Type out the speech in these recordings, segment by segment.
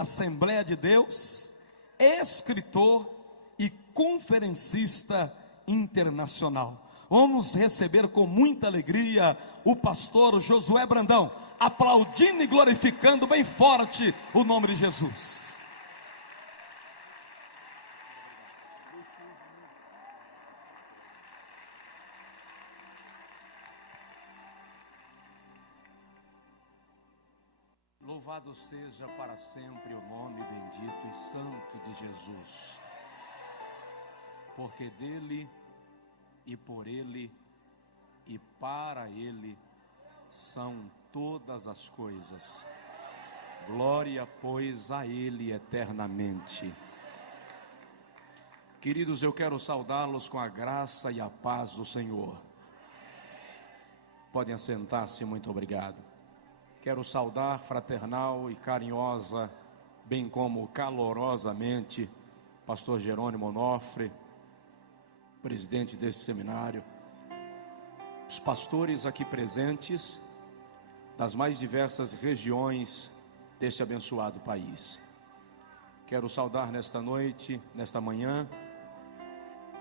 Assembleia de Deus, escritor e conferencista internacional. Vamos receber com muita alegria o pastor Josué Brandão, aplaudindo e glorificando bem forte o nome de Jesus. Louvado seja para sempre o nome bendito e santo de Jesus, porque dele e por ele e para ele são todas as coisas. Glória, pois, a ele eternamente. Queridos, eu quero saudá-los com a graça e a paz do Senhor. Podem assentar-se, muito obrigado. Quero saudar fraternal e carinhosa, bem como calorosamente, pastor Jerônimo Onofre, presidente deste seminário, os pastores aqui presentes, das mais diversas regiões deste abençoado país. Quero saudar nesta noite, nesta manhã,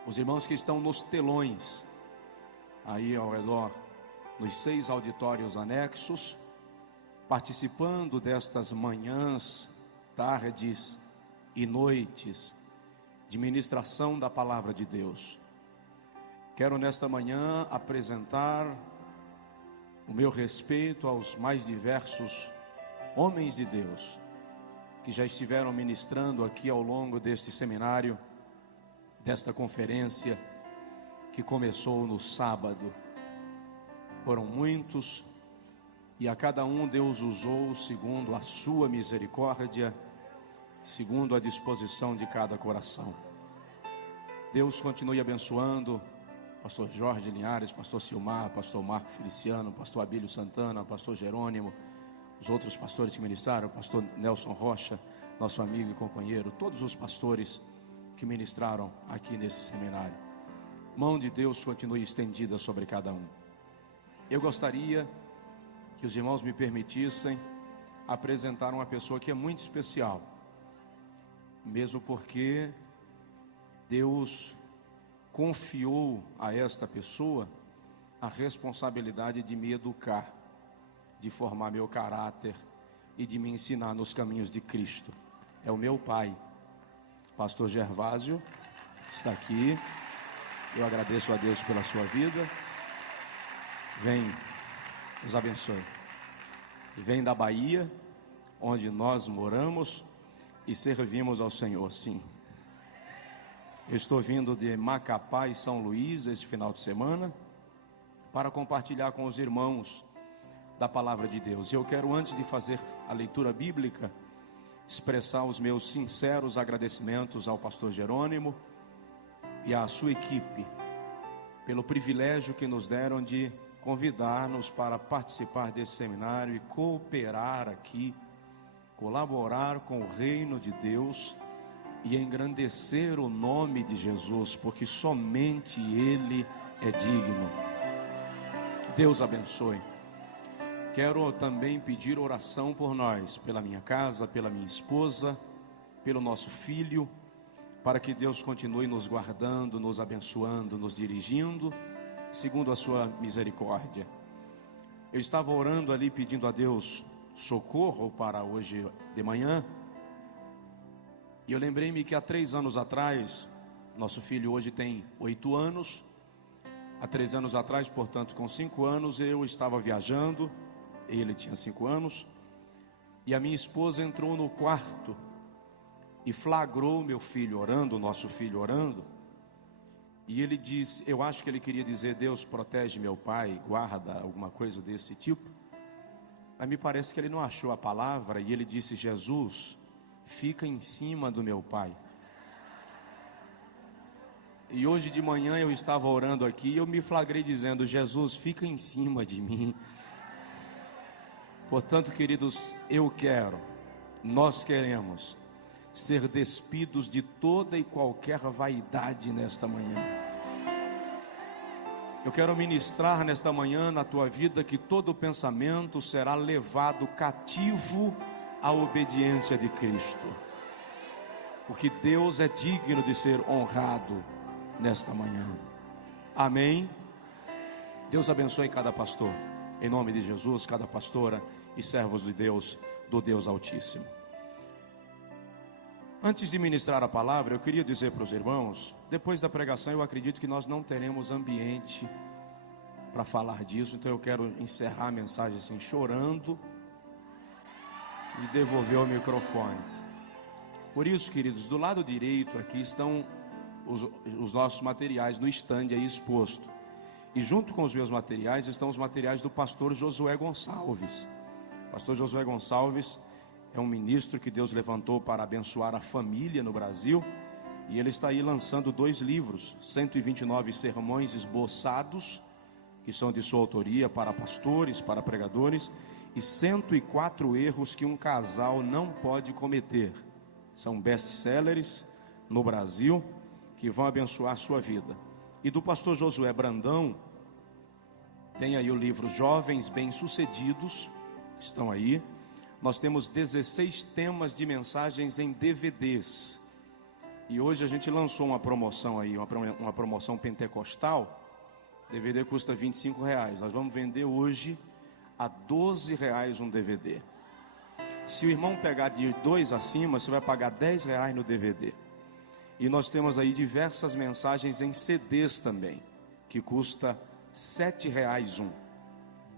os irmãos que estão nos telões, aí ao redor, nos 6 auditórios anexos, participando destas manhãs, tardes e noites de ministração da palavra de Deus. Quero nesta manhã apresentar o meu respeito aos mais diversos homens de Deus que já estiveram ministrando aqui ao longo deste seminário, desta conferência que começou no sábado. Foram muitos, e a cada um Deus usou segundo a sua misericórdia, segundo a disposição de cada coração. Deus continue abençoando pastor Jorge Linhares, pastor Silmar, pastor Marco Feliciano, pastor Abílio Santana, pastor Jerônimo, os outros pastores que ministraram, pastor Nelson Rocha, nosso amigo e companheiro, todos os pastores que ministraram aqui nesse seminário. Mão de Deus continue estendida sobre cada um. Eu gostaria que os irmãos me permitissem apresentar uma pessoa que é muito especial, mesmo porque Deus confiou a esta pessoa a responsabilidade de me educar, de formar meu caráter e de me ensinar nos caminhos de Cristo. É o meu pai, pastor Gervásio, está aqui. Eu agradeço a Deus pela sua vida. Vem, nos abençoe. Vem da Bahia, onde nós moramos e servimos ao Senhor, sim. Eu estou vindo de Macapá e São Luís este final de semana para compartilhar com os irmãos da palavra de Deus. Eu quero, antes de fazer a leitura bíblica, expressar os meus sinceros agradecimentos ao pastor Jerônimo e à sua equipe pelo privilégio que nos deram de convidar-nos para participar desse seminário e cooperar aqui, colaborar com o reino de Deus e engrandecer o nome de Jesus, porque somente Ele é digno. Deus abençoe. Quero também pedir oração por nós, pela minha casa, pela minha esposa, pelo nosso filho, para que Deus continue nos guardando, nos abençoando, nos dirigindo, segundo a sua misericórdia. Eu estava orando ali, pedindo a Deus socorro para hoje de manhã, e eu lembrei-me que há 3 anos atrás, nosso filho hoje tem 8 anos, há 3 anos atrás, portanto com 5 anos, eu estava viajando, ele tinha 5 anos, e a minha esposa entrou no quarto e flagrou meu filho orando, nosso filho orando, e ele disse, eu acho que ele queria dizer, Deus protege meu pai, guarda, alguma coisa desse tipo, mas me parece que ele não achou a palavra, e ele disse, Jesus, fica em cima do meu pai. E hoje de manhã eu estava orando aqui, e eu me flagrei dizendo, Jesus, fica em cima de mim. Portanto, queridos, nós queremos ser despidos de toda e qualquer vaidade nesta manhã. Eu quero ministrar nesta manhã na tua vida que todo pensamento será levado cativo a obediência de Cristo, porque Deus é digno de ser honrado nesta manhã. Amém. Deus abençoe cada pastor, em nome de Jesus, cada pastora e servos de Deus, do Deus Altíssimo. Antes de ministrar a palavra, eu queria dizer para os irmãos, depois da pregação eu acredito que nós não teremos ambiente para falar disso, então eu quero encerrar a mensagem assim, chorando e devolver o microfone. Por isso, queridos, do lado direito aqui estão os nossos materiais no estande aí exposto. E junto com os meus materiais estão os materiais do pastor Josué Gonçalves. O pastor Josué Gonçalves é um ministro que Deus levantou para abençoar a família no Brasil. E ele está aí lançando 2 livros, 129 sermões esboçados, que são de sua autoria para pastores, para pregadores, e 104 erros que um casal não pode cometer. São best-sellers no Brasil, que vão abençoar a sua vida. E do pastor Josué Brandão, tem aí o livro Jovens Bem-Sucedidos, estão aí. Nós temos 16 temas de mensagens em DVDs. E hoje a gente lançou uma promoção aí, uma promoção pentecostal. DVD custa R$25. Nós vamos vender hoje a R$12 um DVD. Se o irmão pegar de 2 acima, você vai pagar R$10 no DVD. E nós temos aí diversas mensagens em CDs também, que custa R$7 um,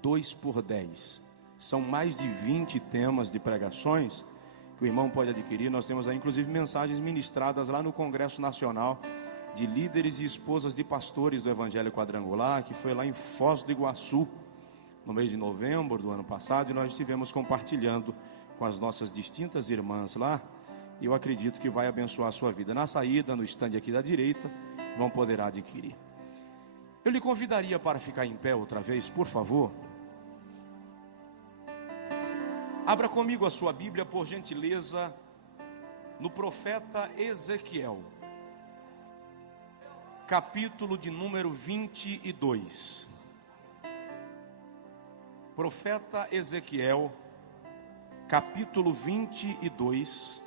2 por 10. São mais de 20 temas de pregações que o irmão pode adquirir. Nós temos aí inclusive mensagens ministradas lá no Congresso Nacional de líderes e esposas de pastores do Evangelho Quadrangular, que foi lá em Foz do Iguaçu, no mês de novembro do ano passado, e nós estivemos compartilhando com as nossas distintas irmãs lá, e eu acredito que vai abençoar a sua vida. Na saída, no estande aqui da direita, vão poder adquirir. Eu lhe convidaria para ficar em pé outra vez, por favor. Abra comigo a sua Bíblia, por gentileza, no profeta Ezequiel, capítulo de número 22. Profeta Ezequiel, capítulo 22,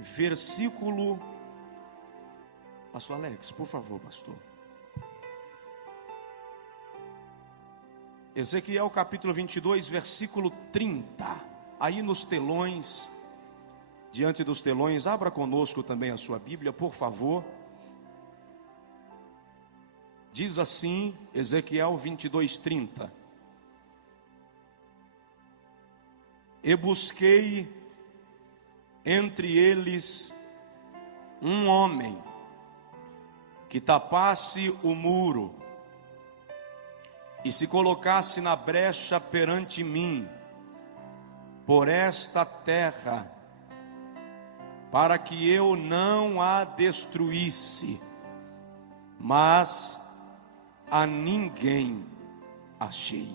versículo... Pastor Alex, por favor, pastor. Ezequiel capítulo 22, versículo 30. Aí nos telões, diante dos telões, abra conosco também a sua Bíblia, por favor. Diz assim, Ezequiel 22, 30. E busquei entre eles um homem que tapasse o muro e se colocasse na brecha perante mim, por esta terra, para que eu não a destruísse, mas a ninguém achei.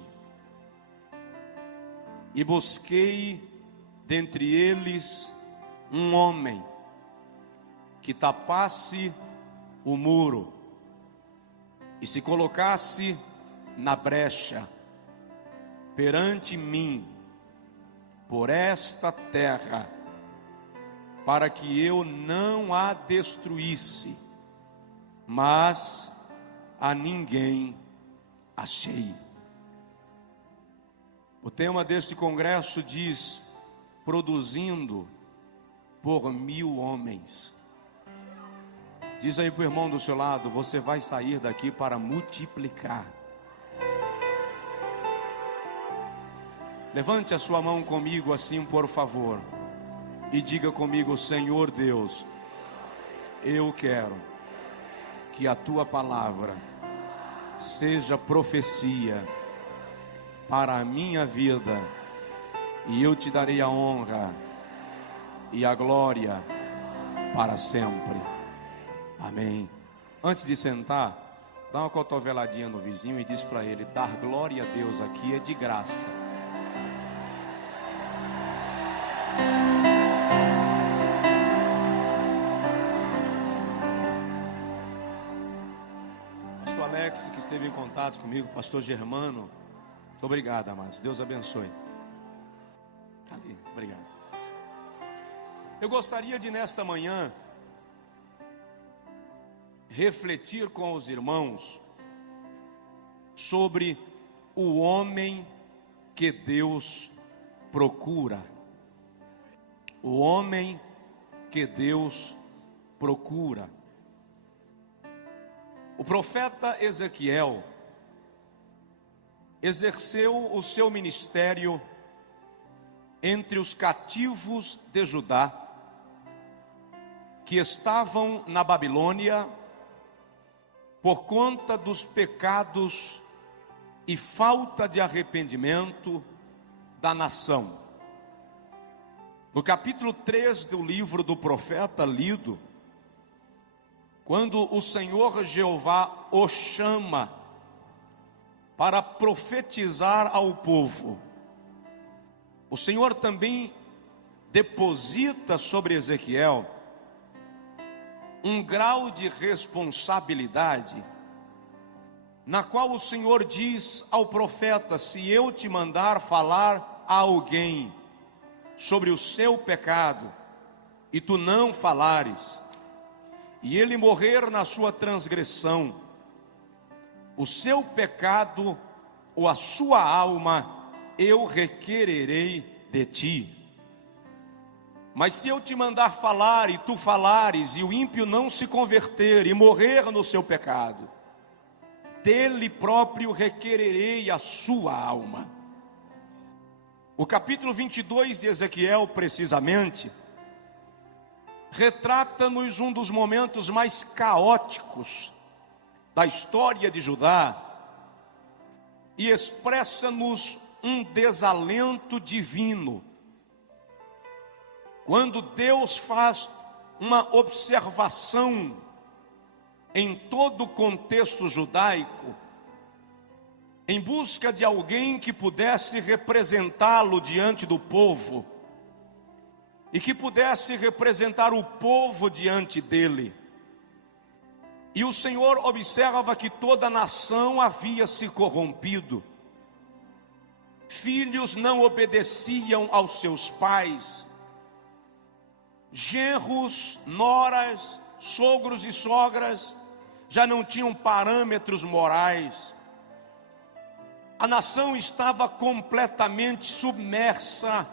E busquei dentre eles um homem que tapasse o muro e se colocasse na brecha perante mim, por esta terra, para que eu não a destruísse, mas a ninguém achei. O tema deste congresso diz: produzindo por 1000 homens. Diz aí para o irmão do seu lado: você vai sair daqui para multiplicar. Levante a sua mão comigo assim, por favor, e diga comigo: Senhor Deus, eu quero que a tua palavra seja profecia para a minha vida, e eu te darei a honra e a glória para sempre. Amém. Antes de sentar, dá uma cotoveladinha no vizinho e diz para ele: dar glória a Deus aqui é de graça. Pastor Alex, que esteve em contato comigo, pastor Germano, muito obrigado, amados. Deus abençoe. aí. Obrigado. Eu gostaria de, nesta manhã, refletir com os irmãos sobre o homem que Deus procura. O homem que Deus procura. O profeta Ezequiel exerceu o seu ministério entre os cativos de Judá, que estavam na Babilônia por conta dos pecados e falta de arrependimento da nação. No capítulo 3 do livro do profeta lido, quando o Senhor Jeová o chama para profetizar ao povo, o Senhor também deposita sobre Ezequiel um grau de responsabilidade, na qual o Senhor diz ao profeta: se eu te mandar falar a alguém sobre o seu pecado, e tu não falares, e ele morrer na sua transgressão, o seu pecado ou a sua alma eu requererei de ti. Mas se eu te mandar falar e tu falares, e o ímpio não se converter e morrer no seu pecado, dele próprio requererei a sua alma. O capítulo 22 de Ezequiel, precisamente, retrata-nos um dos momentos mais caóticos da história de Judá e expressa-nos um desalento divino. Quando Deus faz uma observação em todo o contexto judaico, em busca de alguém que pudesse representá-lo diante do povo, e que pudesse representar o povo diante dele. E o Senhor observa que toda a nação havia se corrompido. Filhos não obedeciam aos seus pais. Genros, noras, sogros e sogras já não tinham parâmetros morais. A nação estava completamente submersa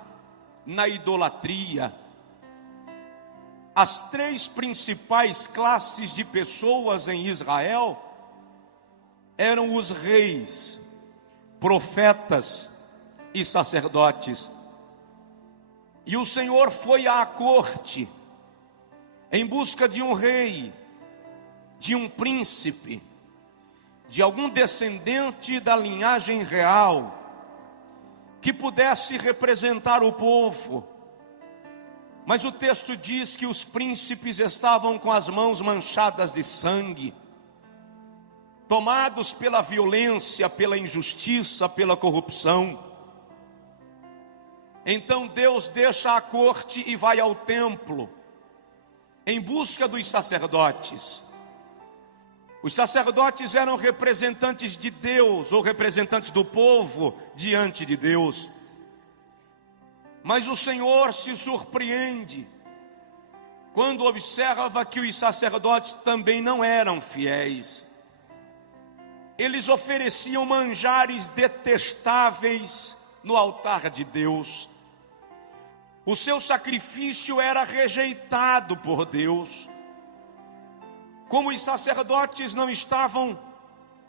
na idolatria. As três principais classes de pessoas em Israel eram os reis, profetas e sacerdotes. E o Senhor foi à corte em busca de um rei, de um príncipe, de algum descendente da linhagem real, que pudesse representar o povo. Mas o texto diz que os príncipes estavam com as mãos manchadas de sangue, tomados pela violência, pela injustiça, pela corrupção. Então Deus deixa a corte e vai ao templo, em busca dos sacerdotes. Os sacerdotes eram representantes de Deus, ou representantes do povo diante de Deus. Mas o Senhor se surpreende quando observa que os sacerdotes também não eram fiéis. Eles ofereciam manjares detestáveis no altar de Deus. O seu sacrifício era rejeitado por Deus. Como os sacerdotes não estavam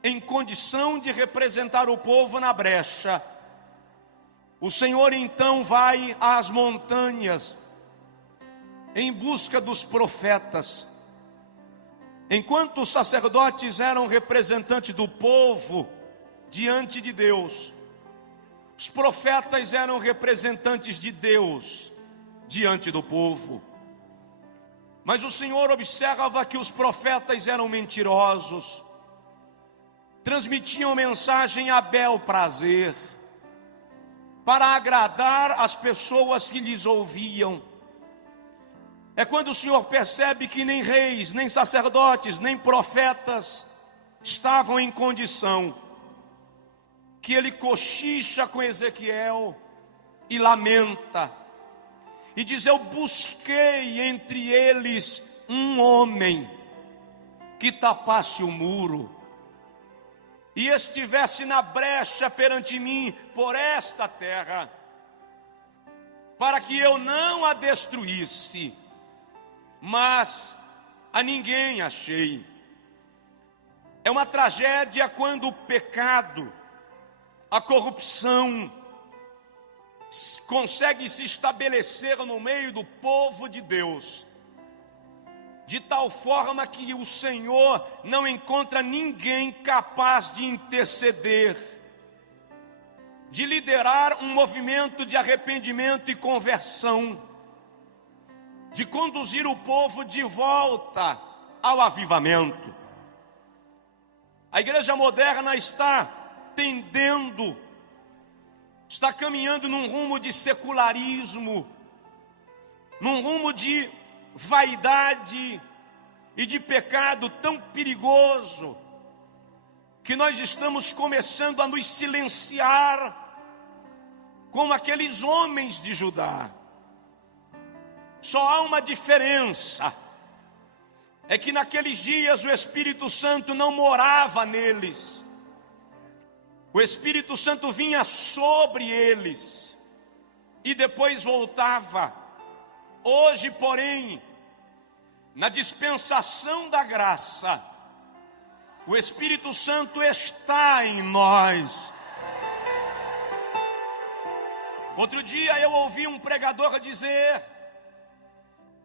em condição de representar o povo na brecha, o Senhor então vai às montanhas em busca dos profetas. Enquanto os sacerdotes eram representantes do povo diante de Deus, os profetas eram representantes de Deus diante do povo. Mas o Senhor observa que os profetas eram mentirosos, transmitiam mensagem a bel prazer, para agradar as pessoas que lhes ouviam. É quando o Senhor percebe que nem reis, nem sacerdotes, nem profetas estavam em condição, que ele cochicha com Ezequiel e lamenta. E diz: eu busquei entre eles um homem que tapasse o muro e estivesse na brecha perante mim por esta terra, para que eu não a destruísse, mas a ninguém achei. É uma tragédia quando o pecado, a corrupção, consegue se estabelecer no meio do povo de Deus, de tal forma que o Senhor não encontra ninguém capaz de interceder, de liderar um movimento de arrependimento e conversão, de conduzir o povo de volta ao avivamento. A igreja moderna está tendendo, está caminhando num rumo de secularismo, num rumo de vaidade e de pecado tão perigoso, que nós estamos começando a nos silenciar como aqueles homens de Judá. Só há uma diferença, é que naqueles dias o Espírito Santo não morava neles, o Espírito Santo vinha sobre eles e depois voltava. Hoje, porém, na dispensação da graça, o Espírito Santo está em nós. Outro dia eu ouvi um pregador dizer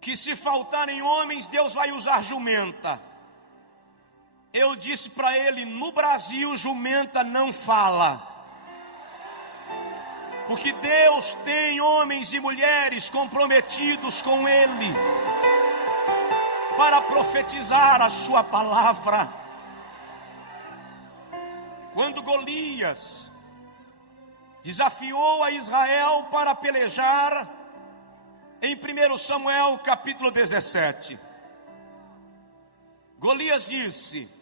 que se faltarem homens, Deus vai usar jumenta. Eu disse para ele: no Brasil jumenta não fala, porque Deus tem homens e mulheres comprometidos com Ele para profetizar a sua palavra. Quando Golias desafiou a Israel para pelejar, em 1 Samuel capítulo 17, Golias disse: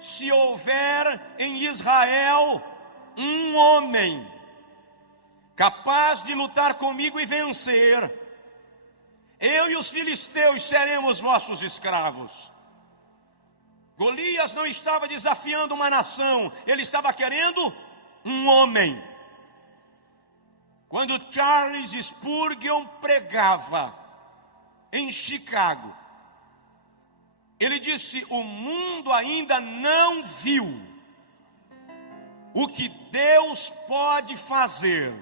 se houver em Israel um homem capaz de lutar comigo e vencer, eu e os filisteus seremos vossos escravos. Golias não estava desafiando uma nação, ele estava querendo um homem. Quando Charles Spurgeon pregava em Chicago, ele disse: o mundo ainda não viu o que Deus pode fazer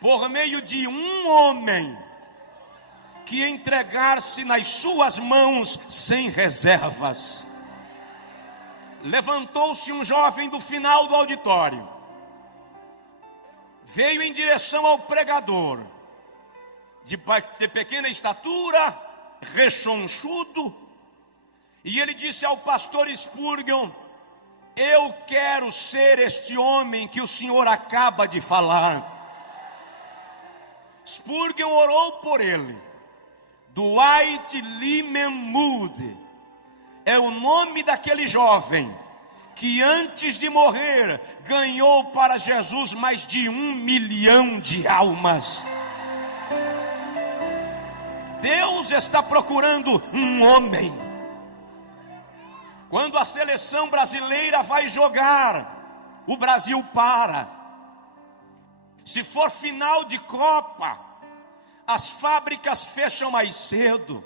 por meio de um homem que entregar-se nas suas mãos sem reservas. Levantou-se um jovem do final do auditório, veio em direção ao pregador, de pequena estatura, rechonchudo, e ele disse ao pastor Spurgeon: eu quero ser este homem que o senhor acaba de falar. Spurgeon orou por ele. Dwight Lyman Moody é o nome daquele jovem que antes de morrer ganhou para Jesus mais de 1 milhão de almas. Deus está procurando um homem. Quando a seleção brasileira vai jogar, o Brasil para. Se for final de Copa, as fábricas fecham mais cedo.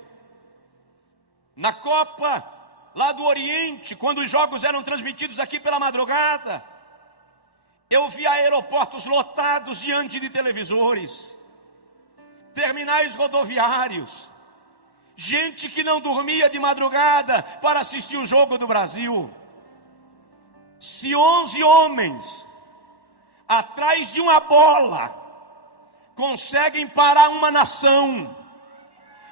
Na Copa lá do Oriente, quando os jogos eram transmitidos aqui pela madrugada, eu vi aeroportos lotados diante de televisores, terminais rodoviários, gente que não dormia de madrugada para assistir o jogo do Brasil. Se 11 homens atrás de uma bola conseguem parar uma nação,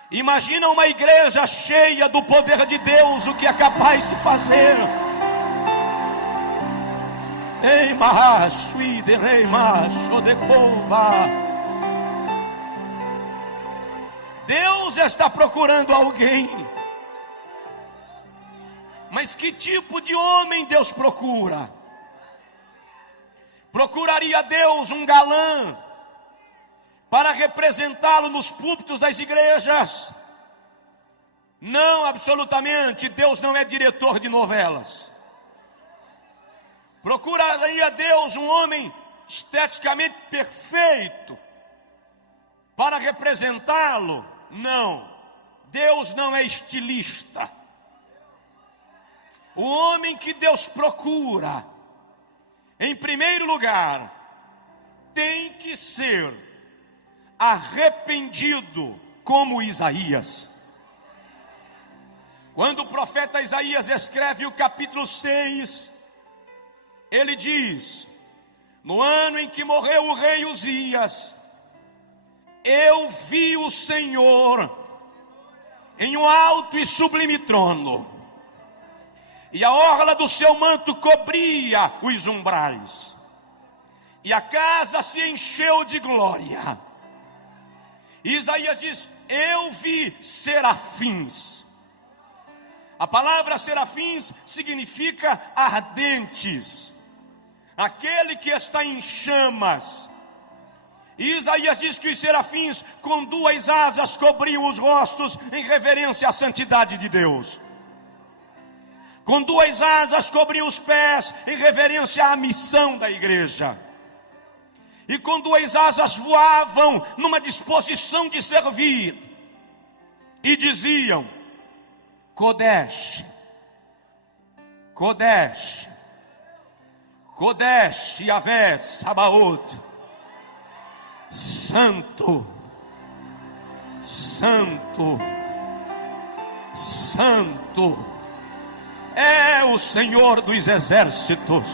imagina uma igreja cheia do poder de Deus, o que é capaz de fazer. Ei, macho, rei macho de cova. Deus está procurando alguém. Mas que tipo de homem Deus procura? Procuraria Deus um galã para representá-lo nos púlpitos das igrejas. Não, absolutamente, Deus não é diretor de novelas. Procuraria Deus um homem esteticamente perfeito para representá-lo? Não, Deus não é estilista. O homem que Deus procura, em primeiro lugar, tem que ser arrependido como Isaías. Quando o profeta Isaías escreve o capítulo 6, ele diz: no ano em que morreu o rei Uzias, eu vi o Senhor em um alto e sublime trono, e a orla do seu manto cobria os umbrais, e a casa se encheu de glória. E Isaías diz: eu vi serafins. A palavra serafins significa ardentes, aquele que está em chamas. E Isaías diz que os serafins com duas asas cobriam os rostos em reverência à santidade de Deus. Com duas asas cobriam os pés em reverência à missão da igreja. E com duas asas voavam numa disposição de servir. E diziam: Kodesh, Kodesh, Kodesh, Yahvé, Sabaoth, Santo, Santo, Santo, é o Senhor dos exércitos.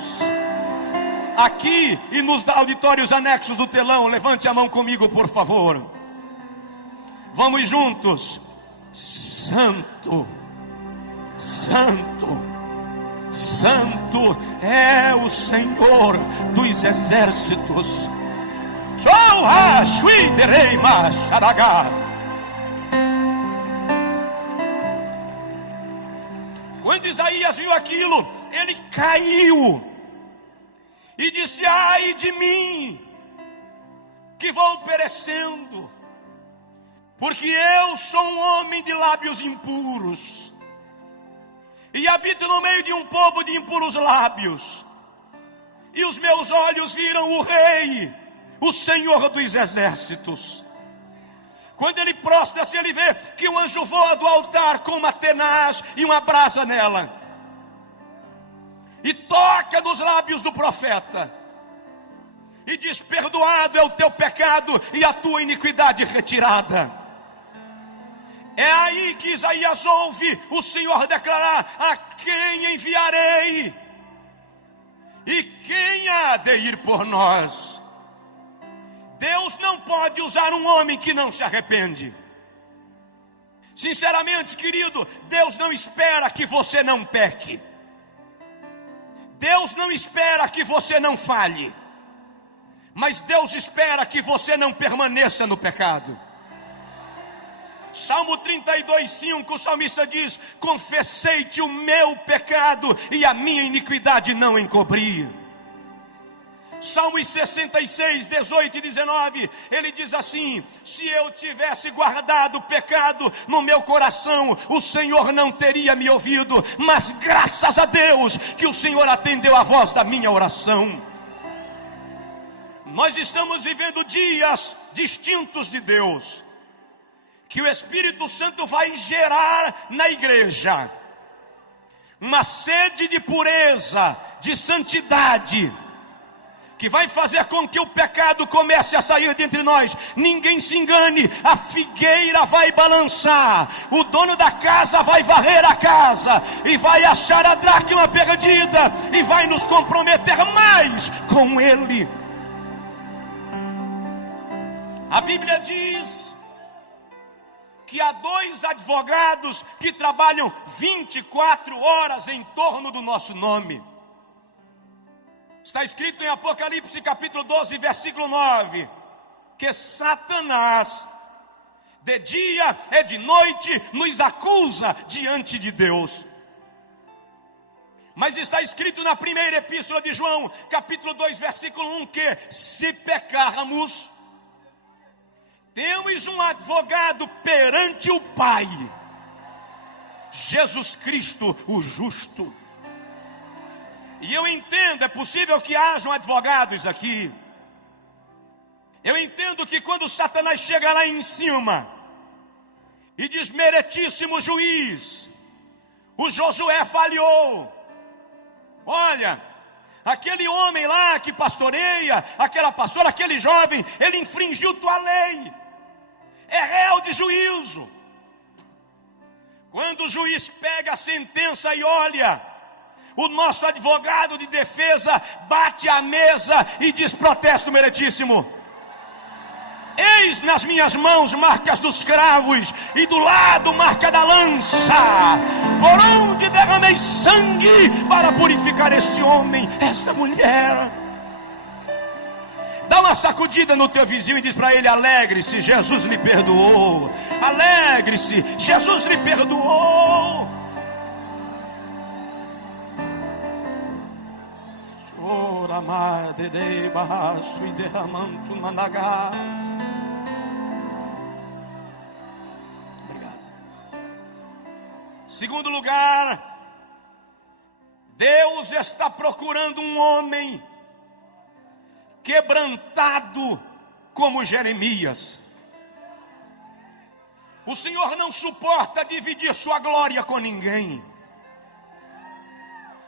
Aqui e nos auditórios anexos do telão, levante a mão comigo, por favor. Vamos juntos. Santo, Santo, Santo é o Senhor dos exércitos. Quando Isaías viu aquilo, ele caiu e disse: ai de mim, que vou perecendo, porque eu sou um homem de lábios impuros, e habito no meio de um povo de impuros lábios, e os meus olhos viram o Rei, o Senhor dos exércitos. Quando ele prostra-se, ele vê que o anjo voa do altar com uma tenaz e uma brasa nela, e toca nos lábios do profeta, e diz: perdoado é o teu pecado e a tua iniquidade retirada. É aí que Isaías ouve o Senhor declarar: a quem enviarei? E quem há de ir por nós? Deus não pode usar um homem que não se arrepende. Sinceramente, querido, Deus não espera que você não peque. Deus não espera que você não falhe. Mas Deus espera que você não permaneça no pecado. Salmo 32:5, o salmista diz: confessei-te o meu pecado e a minha iniquidade não encobri. Salmos 66, 18 e 19, ele diz assim: se eu tivesse guardado o pecado no meu coração, o Senhor não teria me ouvido, mas graças a Deus que o Senhor atendeu a voz da minha oração. Nós estamos vivendo dias distintos de Deus, que o Espírito Santo vai gerar na igreja uma sede de pureza, de santidade, que vai fazer com que o pecado comece a sair de entre nós. Ninguém se engane, a figueira vai balançar, o dono da casa vai varrer a casa, e vai achar a dracma perdida, e vai nos comprometer mais com ele. A Bíblia diz que há 2 advogados que trabalham 24 horas em torno do nosso nome. Está escrito em Apocalipse capítulo 12, versículo 9, que Satanás, de dia e de noite, nos acusa diante de Deus. Mas está escrito na primeira epístola de João, capítulo 2, versículo 1, que se pecarmos, Temos um advogado perante o Pai, Jesus Cristo, o justo. E eu entendo, é possível que hajam advogados aqui. Eu entendo que quando Satanás chega lá em cima e diz: meritíssimo juiz, o Josué falhou. Olha, aquele homem lá que pastoreia, aquela pastora, aquele jovem, ele infringiu tua lei, é réu de juízo. Quando o juiz pega a sentença e olha, o nosso advogado de defesa bate a mesa e diz: protesto meritíssimo, eis nas minhas mãos marcas dos cravos e do lado marca da lança, por onde derramei sangue para purificar este homem, essa mulher. Dá uma sacudida no teu vizinho e diz para ele: alegre-se, Jesus lhe perdoou. Alegre-se, Jesus lhe perdoou. Ora madre de baixo e derramando managá. Obrigado. Segundo lugar, Deus está procurando um homem quebrantado como Jeremias. O Senhor não suporta dividir sua glória com ninguém.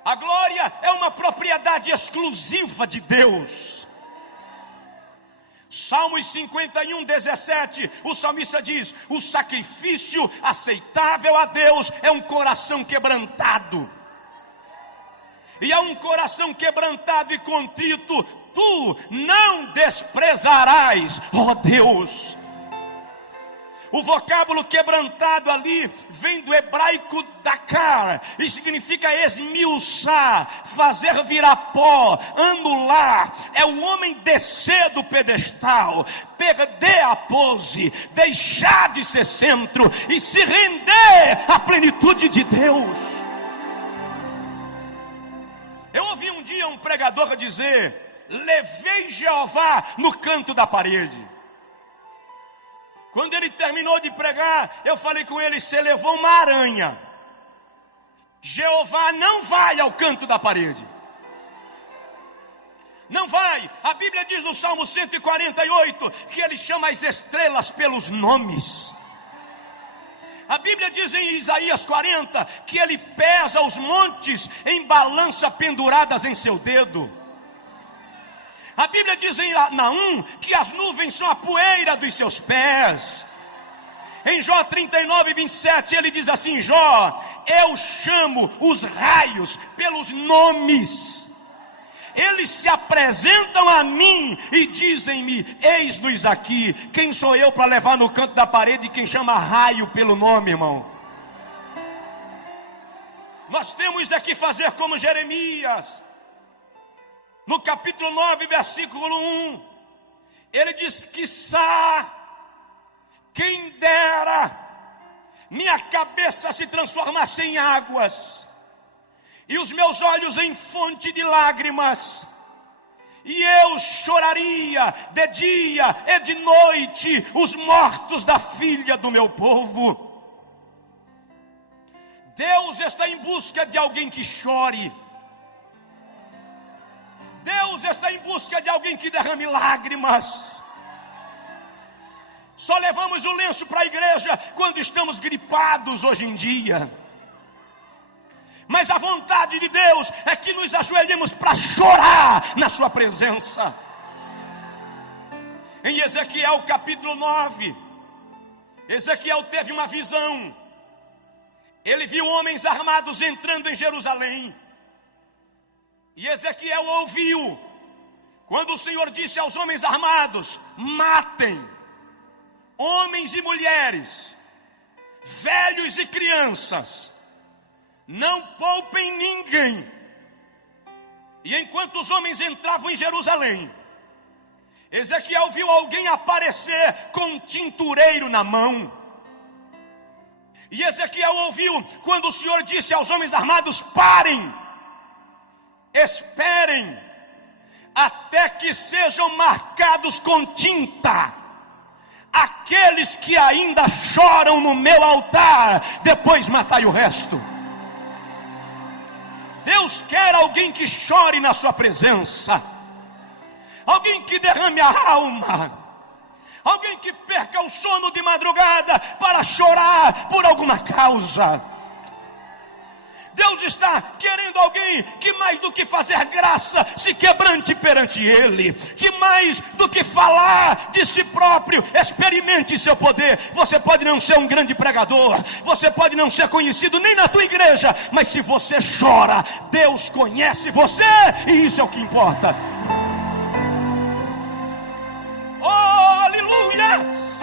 A glória é uma propriedade exclusiva de Deus. Salmos 51, 17, o salmista diz: o sacrifício aceitável a Deus é um coração quebrantado. E a um coração quebrantado e contrito tu não desprezarás, ó Deus. O vocábulo quebrantado ali vem do hebraico dakar e significa esmiuçar, fazer virar pó, anular. É o homem descer do pedestal, perder a pose, deixar de ser centro e se render à plenitude de Deus. Eu ouvi um dia um pregador dizer: levei Jeová no canto da parede. Quando ele terminou de pregar, eu falei com ele: você levou uma aranha. Jeová não vai ao canto da parede. Não vai. A Bíblia diz no Salmo 148 que ele chama as estrelas pelos nomes. A Bíblia diz em Isaías 40 que ele pesa os montes em balança penduradas em seu dedo. A Bíblia diz em Naum que as nuvens são a poeira dos seus pés. Em Jó 39, 27 ele diz assim: Jó, eu chamo os raios pelos nomes. Eles se apresentam a mim e dizem-me: eis-nos aqui. Quem sou eu para levar no canto da parede quem chama raio pelo nome, irmão? Nós temos aqui fazer como Jeremias. No capítulo 9, versículo 1, ele diz: quiçá, quem dera, minha cabeça se transformasse em águas, e os meus olhos em fonte de lágrimas, e eu choraria de dia e de noite os mortos da filha do meu povo. Deus está em busca de alguém que chore. Deus está em busca de alguém que derrame lágrimas. Só levamos o lenço para a igreja quando estamos gripados hoje em dia. Mas a vontade de Deus é que nos ajoelhemos para chorar na sua presença. Em Ezequiel capítulo 9, Ezequiel teve uma visão. Ele viu homens armados entrando em Jerusalém. E Ezequiel ouviu quando o Senhor disse aos homens armados: matem homens e mulheres, velhos e crianças, não poupem ninguém. E enquanto os homens entravam em Jerusalém, Ezequiel viu alguém aparecer com um tintureiro na mão. E Ezequiel ouviu quando o Senhor disse aos homens armados: parem, esperem, até que sejam marcados com tinta aqueles que ainda choram no meu altar, depois matai o resto. Deus quer alguém que chore na sua presença, alguém que derrame a alma, alguém que perca o sono de madrugada para chorar por alguma causa. Deus está querendo alguém que mais do que fazer graça, se quebrante perante Ele, que mais do que falar de si próprio, experimente seu poder. Você pode não ser um grande pregador, você pode não ser conhecido nem na tua igreja, mas se você chora, Deus conhece você, e isso é o que importa. Oh, aleluia!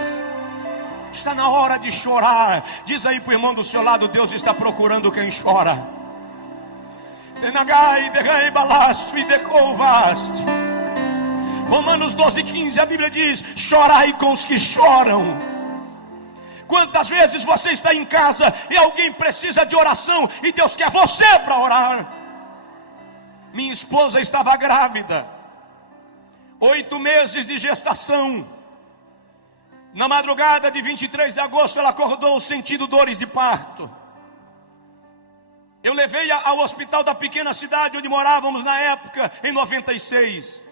Está na hora de chorar. Diz aí para o irmão do seu lado: Deus está procurando quem chora. Romanos 12:15, a Bíblia diz: chorai com os que choram. Quantas vezes você está em casa e alguém precisa de oração e Deus quer você para orar? Minha esposa estava grávida, 8 meses de gestação. Na madrugada de 23 de agosto, ela acordou sentindo dores de parto. Eu levei-a ao hospital da pequena cidade onde morávamos na época, em 96.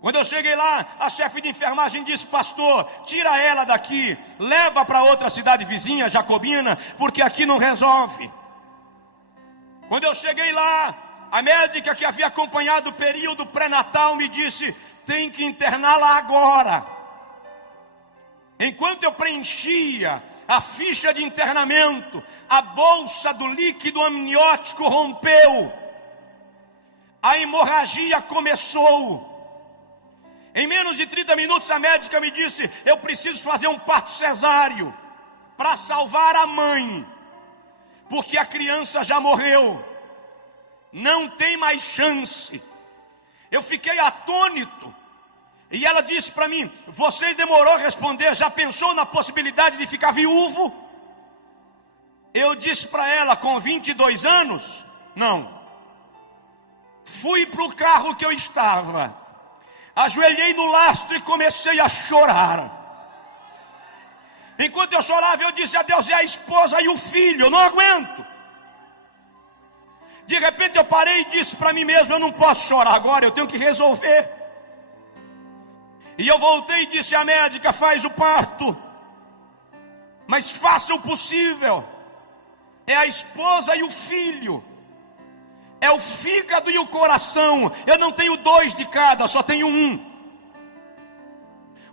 Quando eu cheguei lá, a chefe de enfermagem disse: pastor, tira ela daqui, leva para outra cidade vizinha, Jacobina, porque aqui não resolve. Quando eu cheguei lá, a médica que havia acompanhado o período pré-natal me disse: tem que interná-la agora. Enquanto eu preenchia a ficha de internamento, a bolsa do líquido amniótico rompeu. A hemorragia começou. Em menos de 30 minutos a médica me disse: eu preciso fazer um parto cesáreo para salvar a mãe, porque a criança já morreu. Não tem mais chance. Eu fiquei atônito. E ela disse para mim: você demorou a responder, já pensou na possibilidade de ficar viúvo? Eu disse para ela, com 22 anos, não. Fui para o carro que eu estava, ajoelhei no lastro e comecei a chorar. Enquanto eu chorava, eu disse a Deus: é a esposa e o filho, eu não aguento. De repente eu parei e disse para mim mesmo: eu não posso chorar agora, eu tenho que resolver. E eu voltei e disse à médica: faz o parto, mas faça o possível. É a esposa e o filho, é o fígado e o coração. Eu não tenho 2 de cada, só tenho um.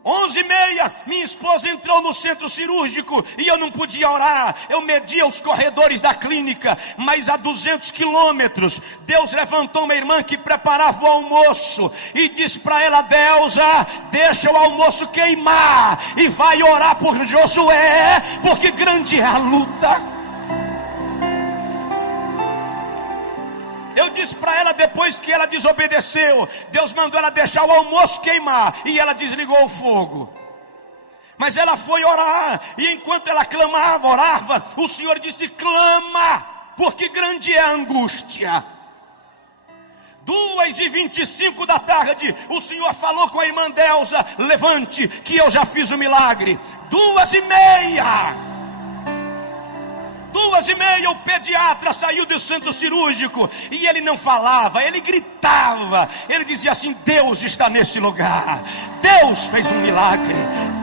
11h30, minha esposa entrou no centro cirúrgico e eu não podia orar. Eu media os corredores da clínica, mas a 200 quilômetros, Deus levantou uma irmã que preparava o almoço e disse para ela: Deusa, deixa o almoço queimar e vai orar por Josué, porque grande é a luta. Eu disse para ela, depois que ela desobedeceu, Deus mandou ela deixar o almoço queimar, e ela desligou o fogo. Mas ela foi orar, e enquanto ela clamava, orava, o Senhor disse: clama, porque grande é a angústia. 2h25 da tarde, o Senhor falou com a irmã Deusa: levante, que eu já fiz o milagre. 2h30, o pediatra saiu do centro cirúrgico e ele não falava, ele gritava, ele dizia assim: Deus está nesse lugar, Deus fez um milagre,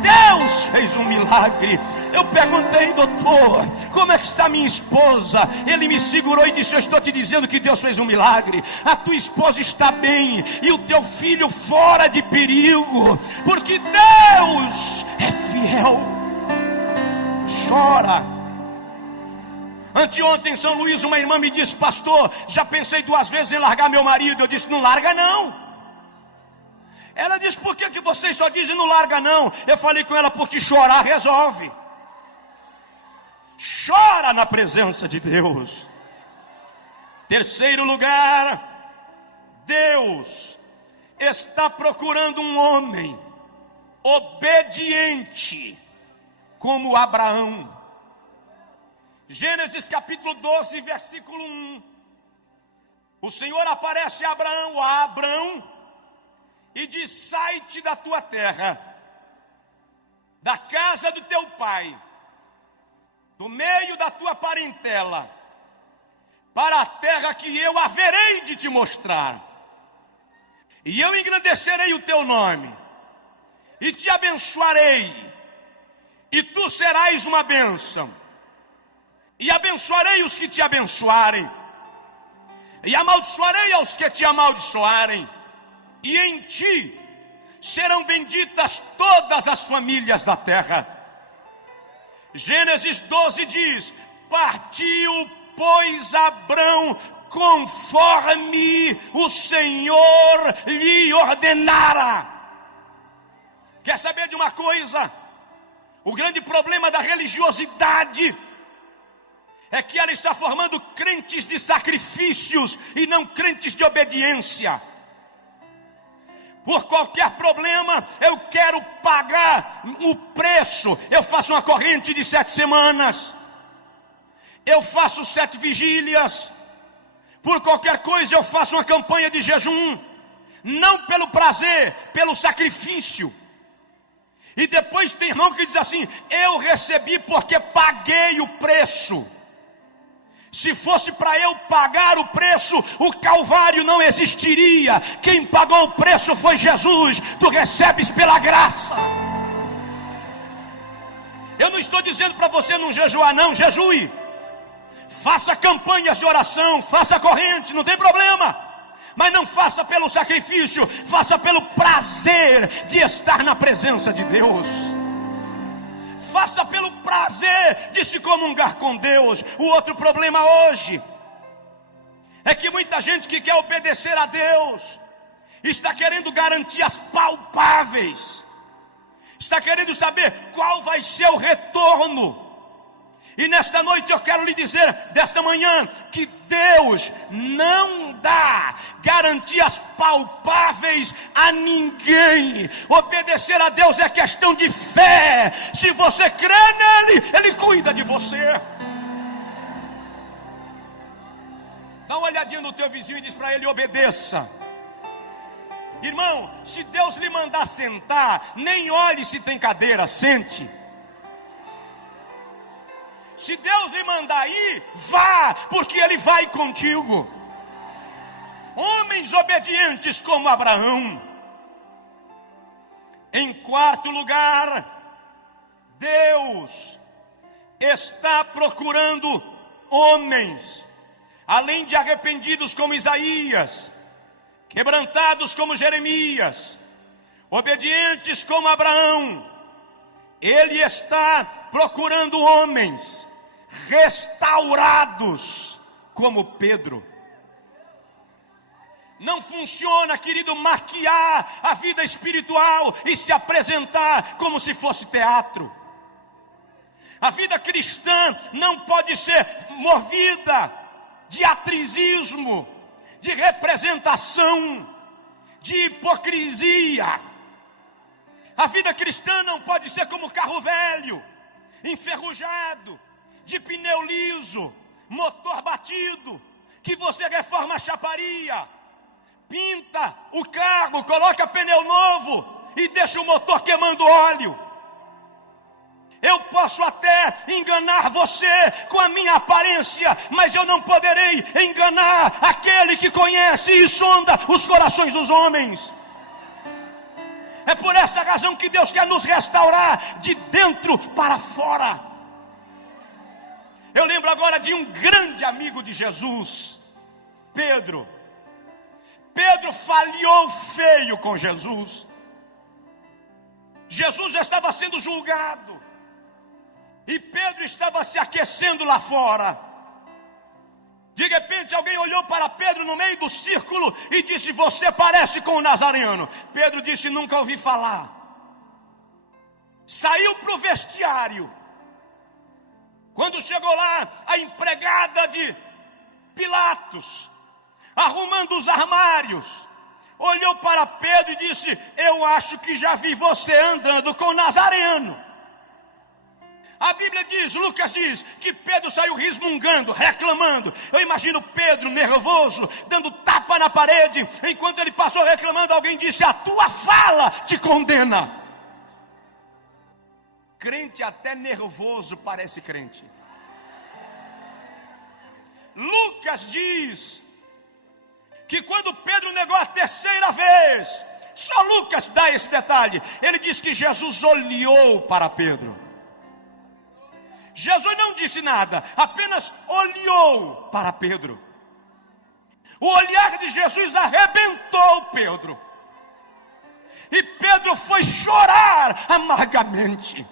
Deus fez um milagre. Eu perguntei: doutor, como é que está minha esposa? Ele me segurou e disse: eu estou te dizendo que Deus fez um milagre, a tua esposa está bem e o teu filho fora de perigo, porque Deus é fiel. Chora. Anteontem em São Luís, uma irmã me disse: pastor, já pensei 2 vezes em largar meu marido. Eu disse: não larga não. Ela disse: por que vocês só dizem não larga não? Eu falei com ela: porque chorar resolve. Chora na presença de Deus. Terceiro lugar, Deus está procurando um homem obediente como Abraão. Gênesis capítulo 12, versículo 1. O Senhor aparece a Abraão, e diz: sai-te da tua terra, da casa do teu pai, do meio da tua parentela, para a terra que eu haverei de te mostrar. E eu engrandecerei o teu nome, e te abençoarei, e tu serás uma bênção. E abençoarei os que te abençoarem, e amaldiçoarei aos que te amaldiçoarem. E em ti serão benditas todas as famílias da terra. Gênesis 12 diz: partiu, pois, Abrão conforme o Senhor lhe ordenara. Quer saber de uma coisa? O grande problema da religiosidade é que ela está formando crentes de sacrifícios e não crentes de obediência. Por qualquer problema, eu quero pagar o preço. Eu faço uma corrente de 7 semanas. Eu faço 7 vigílias. Por qualquer coisa, eu faço uma campanha de jejum. Não pelo prazer, pelo sacrifício. E depois tem irmão que diz assim: eu recebi porque paguei o preço. Se fosse para eu pagar o preço, o Calvário não existiria. Quem pagou o preço foi Jesus. Tu recebes pela graça. Eu não estou dizendo para você não jejuar, não. Jejue. Faça campanhas de oração, faça corrente, não tem problema. Mas não faça pelo sacrifício, faça pelo prazer de estar na presença de Deus. Faça pelo prazer de se comungar com Deus. O outro problema hoje é que muita gente que quer obedecer a Deus está querendo garantias palpáveis, está querendo saber qual vai ser o retorno. E nesta noite eu quero lhe dizer, desta manhã, que Deus não dá garantias palpáveis a ninguém. Obedecer a Deus é questão de fé. Se você crê nele, ele cuida de você. Dá uma olhadinha no teu vizinho e diz para ele: obedeça. Irmão, se Deus lhe mandar sentar, nem olhe se tem cadeira, sente. Se Deus lhe mandar ir, vá, porque Ele vai contigo. Homens obedientes como Abraão. Em quarto lugar, Deus está procurando homens, além de arrependidos como Isaías, quebrantados como Jeremias, obedientes como Abraão. Ele está procurando homens restaurados como Pedro. Não funciona, querido, maquiar a vida espiritual e se apresentar como se fosse teatro. A vida cristã não pode ser movida de atrizismo, de representação, de hipocrisia. A vida cristã não pode ser como carro velho, enferrujado, de pneu liso, motor batido, que você reforma a chaparia, pinta o carro, coloca pneu novo e deixa o motor queimando óleo. Eu posso até enganar você com a minha aparência, mas eu não poderei enganar aquele que conhece e sonda os corações dos homens. É por essa razão que Deus quer nos restaurar de dentro para fora. Eu lembro agora de um grande amigo de Jesus, Pedro. Pedro falhou feio com Jesus. Jesus estava sendo julgado e Pedro estava se aquecendo lá fora. De repente alguém olhou para Pedro no meio do círculo e disse: você parece com o Nazareno. Pedro disse: nunca ouvi falar. Saiu para o vestiário. Quando chegou lá, a empregada de Pilatos, arrumando os armários, olhou para Pedro e disse: eu acho que já vi você andando com o Nazareno. A Bíblia diz, Lucas diz, que Pedro saiu resmungando, reclamando. Eu imagino Pedro nervoso, dando tapa na parede. Enquanto ele passou reclamando, alguém disse: a tua fala te condena. Crente até nervoso parece crente. Lucas diz que quando Pedro negou a terceira vez, só Lucas dá esse detalhe, ele diz que Jesus olhou para Pedro. Jesus não disse nada, apenas olhou para Pedro. O olhar de Jesus arrebentou Pedro. E Pedro foi chorar amargamente.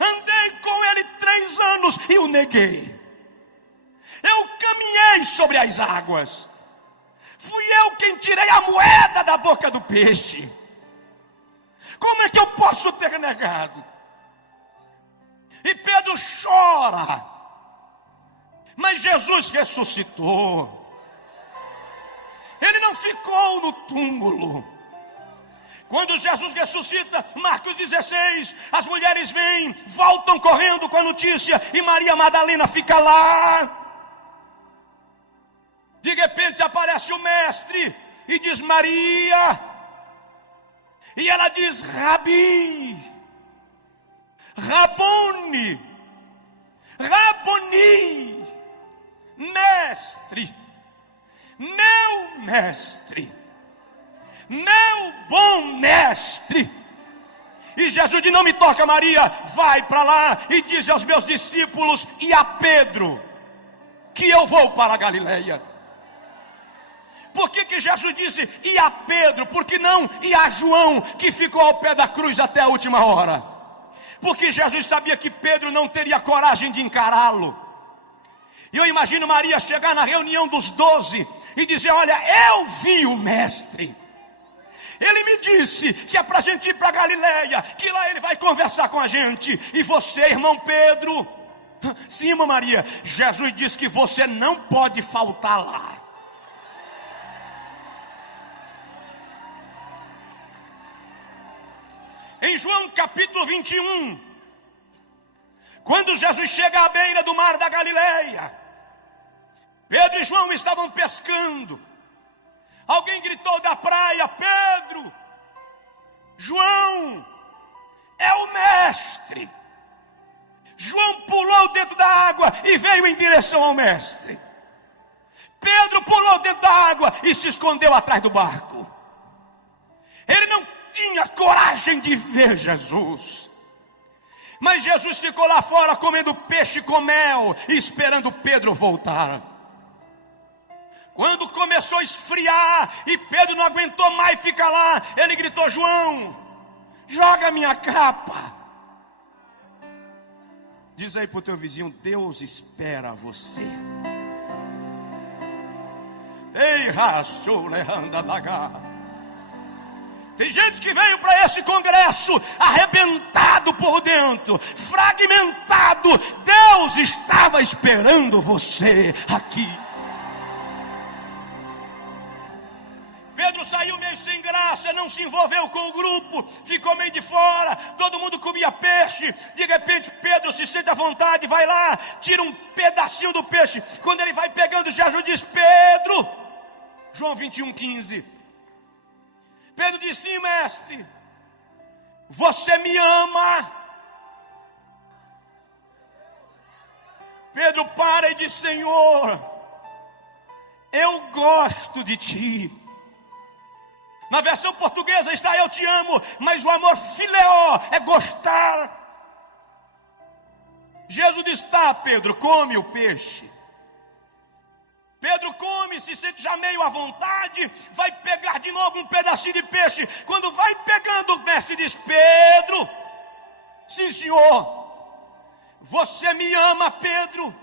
Andei com ele 3 anos e o neguei. Eu caminhei sobre as águas. Fui eu quem tirei a moeda da boca do peixe. Como é que eu posso ter negado? E Pedro chora. Mas Jesus ressuscitou. Ele não ficou no túmulo. Quando Jesus ressuscita, Marcos 16, as mulheres vêm, voltam correndo com a notícia, e Maria Madalena fica lá. De repente aparece o mestre e diz Maria, e ela diz Rabi, Rabone, Raboni, mestre, meu mestre, meu bom mestre. E Jesus diz, não me toca Maria, vai para lá e diz aos meus discípulos e a Pedro, que eu vou para a Galileia. Por que Jesus disse e a Pedro? Por que não e a João, que ficou ao pé da cruz até a última hora? Porque Jesus sabia que Pedro não teria coragem de encará-lo. E eu imagino Maria chegar na reunião dos 12 e dizer, olha, eu vi o mestre. Ele me disse que é para a gente ir para a Galileia, que lá ele vai conversar com a gente. E você, irmão Pedro? Sim, irmã Maria, Jesus disse que você não pode faltar lá. Em João capítulo 21, quando Jesus chega à beira do mar da Galileia, Pedro e João estavam pescando. Alguém gritou da praia, Pedro, João, é o mestre. João pulou dentro da água e veio em direção ao mestre. Pedro pulou dentro da água e se escondeu atrás do barco. Ele não tinha coragem de ver Jesus. Mas Jesus ficou lá fora comendo peixe com mel e esperando Pedro voltar. Quando começou a esfriar e Pedro não aguentou mais ficar lá, ele gritou, João, joga minha capa. Diz aí para o teu vizinho, Deus espera você. Ei, racho, leanda lagar. Tem gente que veio para esse congresso arrebentado por dentro, fragmentado. Deus estava esperando você aqui. Pedro saiu meio sem graça, não se envolveu com o grupo, ficou meio de fora, todo mundo comia peixe. De repente Pedro se sente à vontade, vai lá, tira um pedacinho do peixe. Quando ele vai pegando, Jesus diz, Pedro, João 21:15. Pedro disse, sim, mestre, você me ama? Pedro para e diz, Senhor, eu gosto de ti. Na versão portuguesa está eu te amo, mas o amor fileó é gostar. Jesus diz, tá, Pedro, come o peixe. Pedro come, se sente já meio à vontade, vai pegar de novo um pedacinho de peixe. Quando vai pegando, o mestre diz, Pedro, sim senhor, você me ama, Pedro?